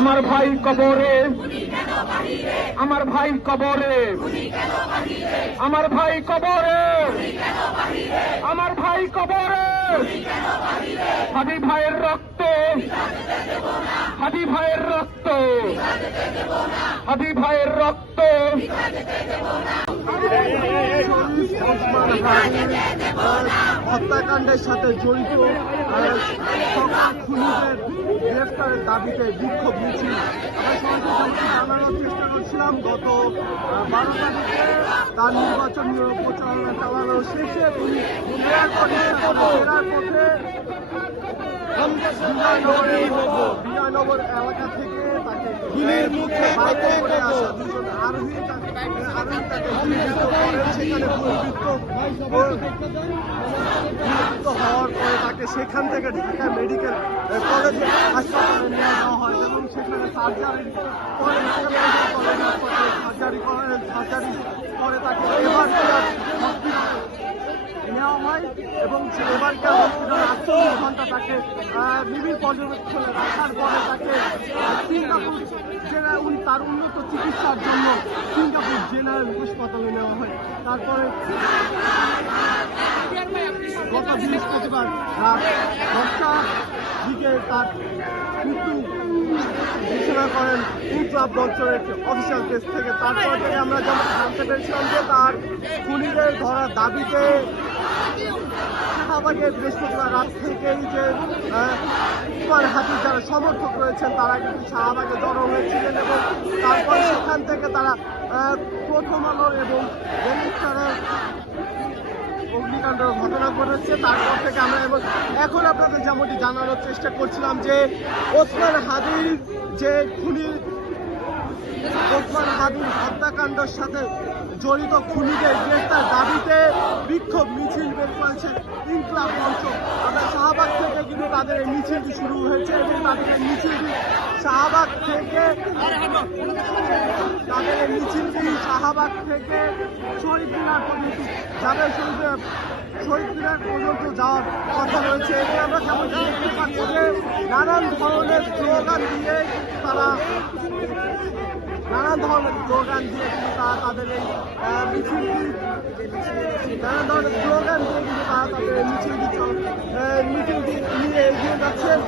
আমার ভাই কবরে, আমার ভাই কবরে, আমার ভাই কবরে, আমার ভাই কবরে, হাদি ভাইয়ের রক্ত, হাদি ভাইয়ের রক্ত, হাদি ভাইয়ের রক্ত। হত্যাকাণ্ডের সাথে জড়িত সকল খুনিদের গ্রেফতারের দাবিতে বিক্ষোভ মিছিল আমরা জানানোর চেষ্টা করছিলাম। গত 12 তারিখে তার নির্বাচনী প্রচারণা চালানো শেষে তিনি ফেরার পথে বিজয়নগর এলাকা থেকে তাকে বাইকে করে আসা দুজন আরোহী তাকে সেখানে গুলিবিদ্ধ হওয়ার পরে তাকে সেখান থেকে ঢাকা মেডিকেল কলেজে হাসপাতালে নিয়ে যাওয়া হয় এবং সেখানে সার্জারি করে তাকে এবার নেওয়া হয় এবং এবারকার হসপিটালে 48 ঘন্টা তাকে নিবিড় পর্যবেক্ষণে রাখার পরে তাকে সিঙ্গাপুর জেনারেল তার উন্নত চিকিৎসার জন্য সিঙ্গাপুর জেনারেল হাসপাতালে নেওয়া হয়। তারপরে গত বৃহস্পতিবার রাত 10টার দিকে তার মৃত্যু ঘোষণা করেন ইনকলাব মঞ্চের একটি অফিসিয়াল পেজ থেকে। তারপর থেকে আমরা যেমন জানতে পেরেছিলাম যে তার খুনিদের ধরার দাবিতে শাহবাগে বৃহস্পতিবার রাত থেকেই যে ওসমান হাদির যারা সমর্থক রয়েছেন তারা কিন্তু শাহবাগে জড়ো হয়েছিলেন এবং তারপর সেখান থেকে তারা প্রথম আলো এবং অগ্নিকাণ্ডের ঘটনা ঘটেছে। তারপর থেকে আমরা এখন আপনাদের যেমনটি জানানোর চেষ্টা করছিলাম যে ওসমান হাদির যে ওসমান হাদির হত্যাকাণ্ডের সাথে জড়িত খুনিদের গ্রেফতার দাবিতে বিক্ষোভ মিছিল বের করেছে ইনকলাব মঞ্চ। আমরা শাহবাগ থেকে কিন্তু তাদের এই মিছিলটি শুরু হয়েছে এবং তাদের এই মিছিলটি শাহবাগ থেকে শহীদ মিনার পর্যন্ত যাবে, শহীদ মিনার পর্যন্ত যাওয়ার কথা রয়েছে এবং আমরা যেমন দেখতে পাচ্ছি যে নানান ধরনের স্লোগান দিয়ে তারা কিন্তু তারা তাদের এই মিছিলটি মিছিলটি নিয়ে এগিয়ে যাচ্ছেন।